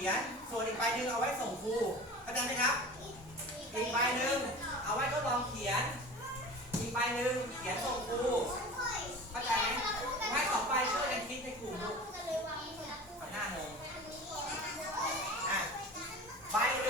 ขียน ส่วนอีกใบหนึ่งเอาไว้ส่งครูเข้าใจไหมครับ อีกใบหนึ่งเอาไว้ทดลองเขียน อีกใบหนึ่งเขียนส่งครูเข้าใจไหมให้สองใบช่วยกันคิดในกลุ่มลูกหน้าหนึ่งอะใบหนึ่ง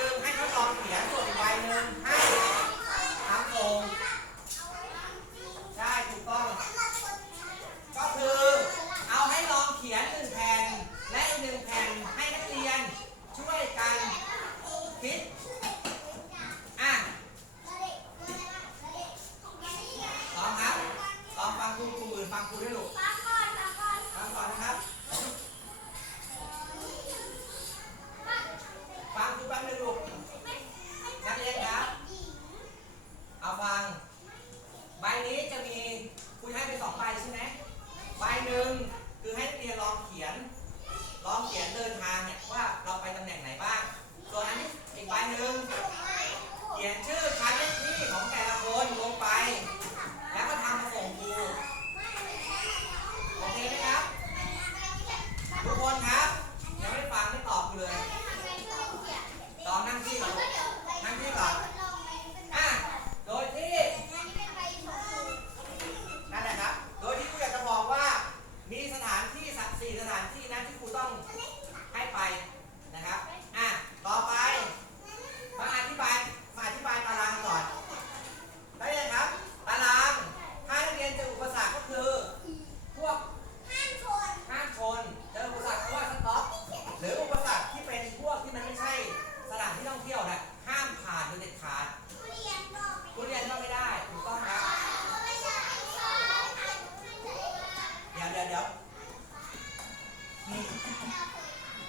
ไ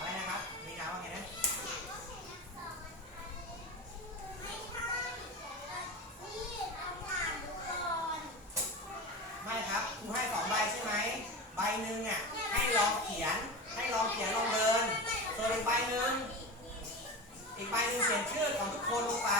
รนะครับนี่นะว่าไงนไม่ครับครูให้สองใบใช่ไหมใบหนึ่งอะให้ลองเขียน ให้ลองเขียนลองเดินส่วนอีกใบหนึ่งอีกใบหนึ่งเขียนชื่อของทุกคนลงไป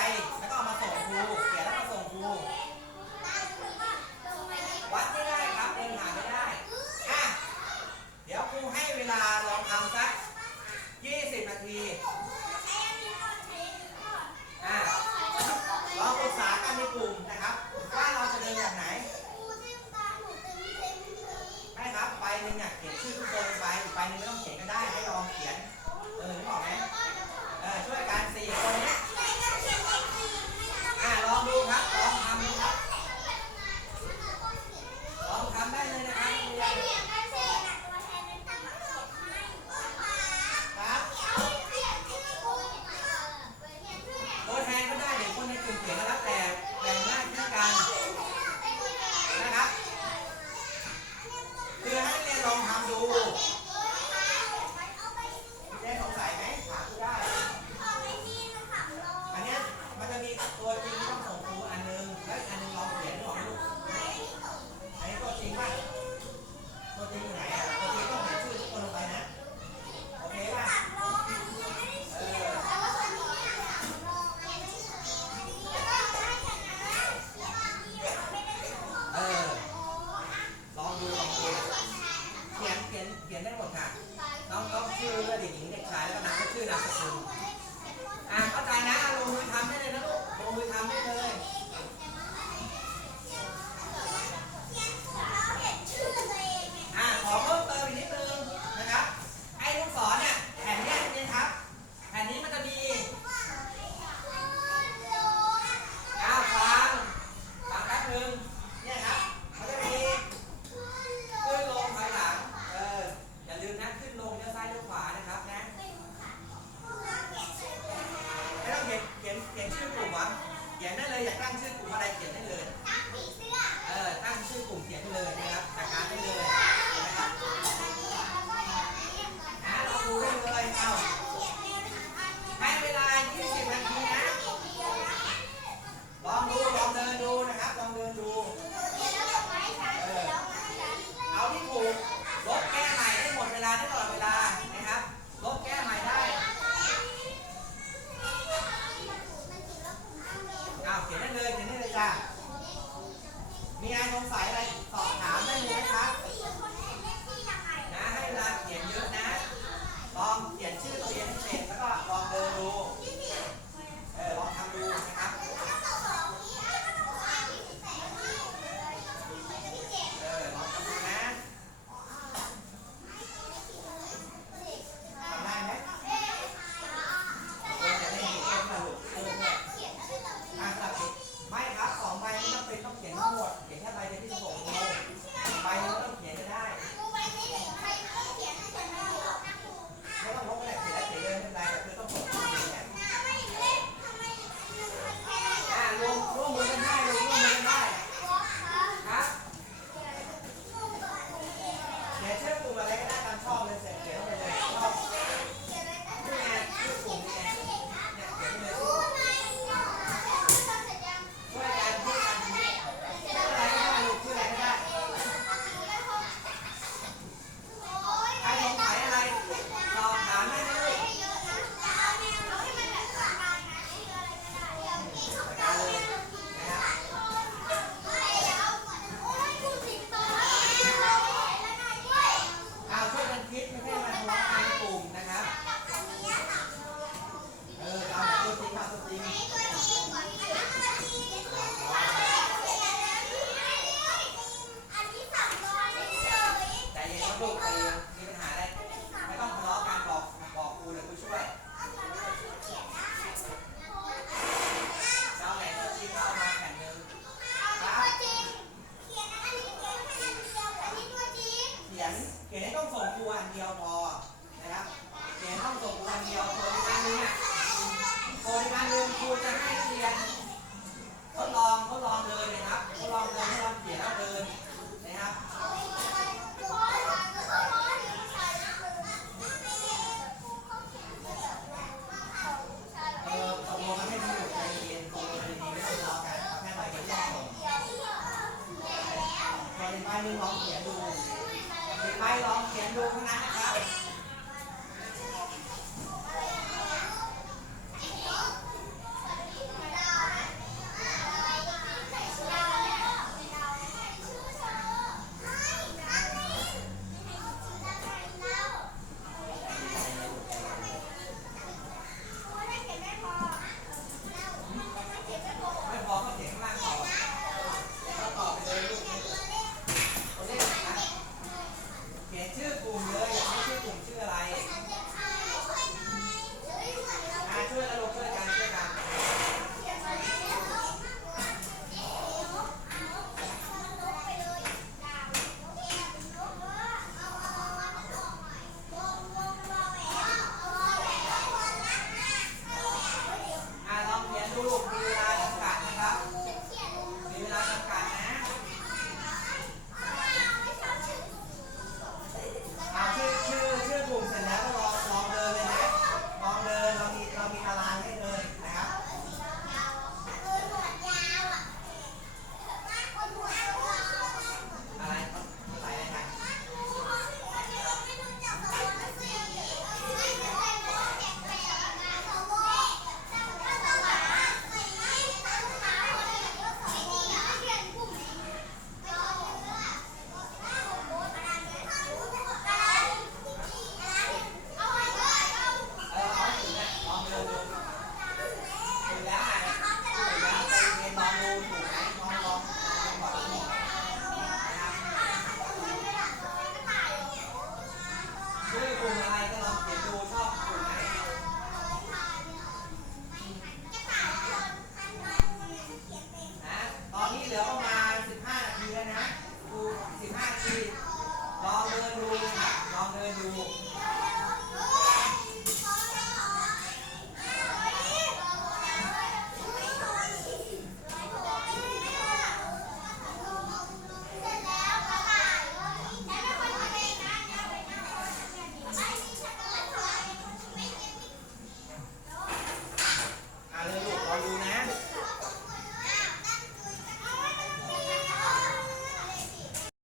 เขียนชื่อกลุ่มวะเขียนได้เลยอยากตั้งชื่อกลุ่มอะไรเขียนได้เลย ตั้งผีเสื้อ เออ ตั้งชื่อกลุ่มเขียนได้เลยนะครับจัดการได้เลย